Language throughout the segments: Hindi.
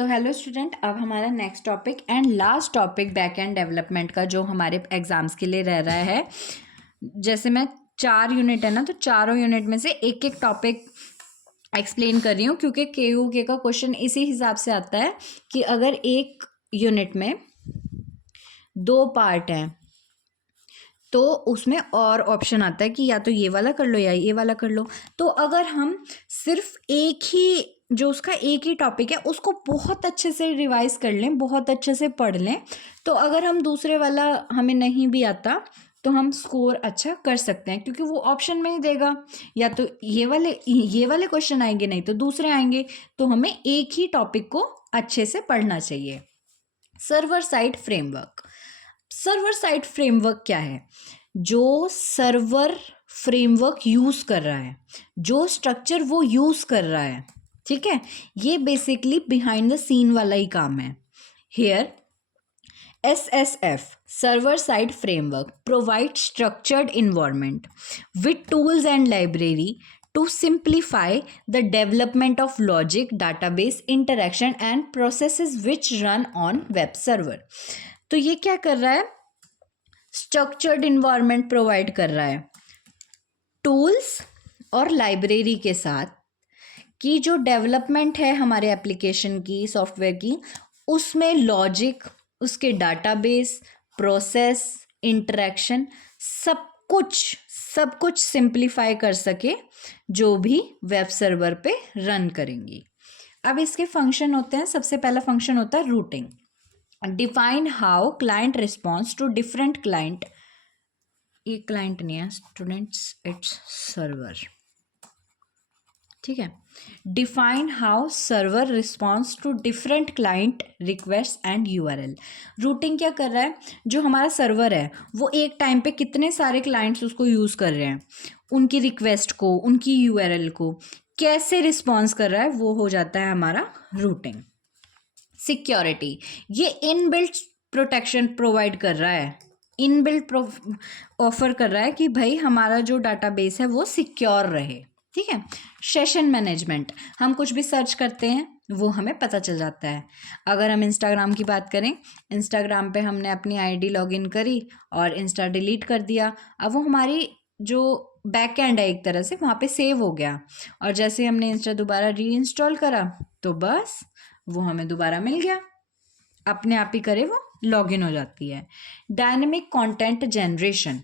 तो हेलो स्टूडेंट, अब हमारा next topic and last topic back and development का जो हमारे एग्जाम्स के लिए रह रहा है। जैसे मैं 4 यूनिट है ना, तो चारों यूनिट में से एक एक टॉपिक एक्सप्लेन कर रही हूँ, क्योंकि के का क्वेश्चन इसी हिसाब से आता है कि अगर एक यूनिट में 2 पार्ट हैं तो उसमें और ऑप्शन आता है कि या तो ये वाला कर लो या ये वाला कर लो। तो अगर हम सिर्फ एक ही जो उसका एक ही टॉपिक है उसको बहुत अच्छे से रिवाइज कर लें, बहुत अच्छे से पढ़ लें, तो अगर हम दूसरे वाला हमें नहीं भी आता तो हम स्कोर अच्छा कर सकते हैं, क्योंकि वो ऑप्शन में ही देगा या तो ये वाले क्वेश्चन आएंगे, नहीं तो दूसरे आएंगे। तो हमें एक ही टॉपिक को अच्छे से पढ़ना चाहिए। Server side framework. Server side framework क्या है? जो सर्वर फ्रेमवर्क यूज कर रहा है, जो स्ट्रक्चर वो यूज कर रहा है, ठीक है, ये बेसिकली बिहाइंड द सीन वाला ही काम है। Here SSF, server side framework, provides structured environment with tools and library to simplify the development of logic, database, interaction and processes which run on web server. तो ये क्या कर रहा है? स्ट्रक्चर्ड इन्वायरमेंट प्रोवाइड कर रहा है टूल्स और लाइब्रेरी के साथ, कि जो डेवलपमेंट है हमारे एप्लीकेशन की, सॉफ्टवेयर की, उसमें लॉजिक, उसके डाटाबेस, प्रोसेस, इंटरेक्शन, सब कुछ सिंप्लीफाई कर सके जो भी वेब सर्वर पे रन करेंगी। अब इसके फंक्शन होते हैं। सबसे पहला फंक्शन होता है routing. Define how client response to different client, ये क्लाइंट नहीं है स्टूडेंट्स, इट्स सर्वर, ठीक है। Define how server response to different client request and URL। Routing क्या कर रहा है? जो हमारा सर्वर है वो एक टाइम पे कितने सारे क्लाइंट्स उसको यूज़ कर रहे हैं, उनकी रिक्वेस्ट को, उनकी URL को कैसे रिस्पॉन्स कर रहा है, वो हो जाता है हमारा रूटिंग। सिक्योरिटी, ये इनबिल्ट प्रोटेक्शन प्रोवाइड कर रहा है, इनबिल्ट ऑफर कर रहा है कि भाई हमारा जो डाटाबेस है वो सिक्योर रहे, ठीक है। सेशन मैनेजमेंट, हम कुछ भी सर्च करते हैं वो हमें पता चल जाता है। अगर हम इंस्टाग्राम की बात करें, इंस्टाग्राम पे हमने अपनी ID लॉगिन करी और इंस्टा डिलीट कर दिया, अब वो हमारी जो बैक एंड है एक तरह से वहाँ पे सेव हो गया, और जैसे हमने इंस्टा दोबारा रीइंस्टॉल करा तो बस वो हमें दोबारा मिल गया, अपने आप ही करे वो लॉगिन हो जाती है। डायनेमिक कंटेंट जनरेशन,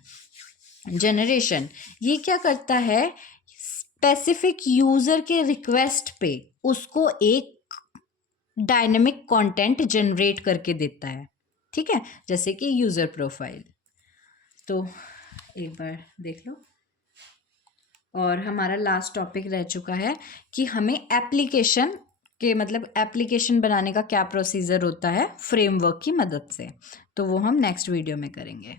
ये क्या करता है? स्पेसिफिक यूजर के रिक्वेस्ट पे उसको एक डायनेमिक कंटेंट जनरेट करके देता है, ठीक है, जैसे कि यूजर प्रोफाइल। तो एक बार देख लो। और हमारा लास्ट टॉपिक रह चुका है कि हमें एप्लीकेशन के मतलब एप्लीकेशन बनाने का क्या प्रोसीजर होता है फ्रेमवर्क की मदद से, तो वो हम नेक्स्ट वीडियो में करेंगे।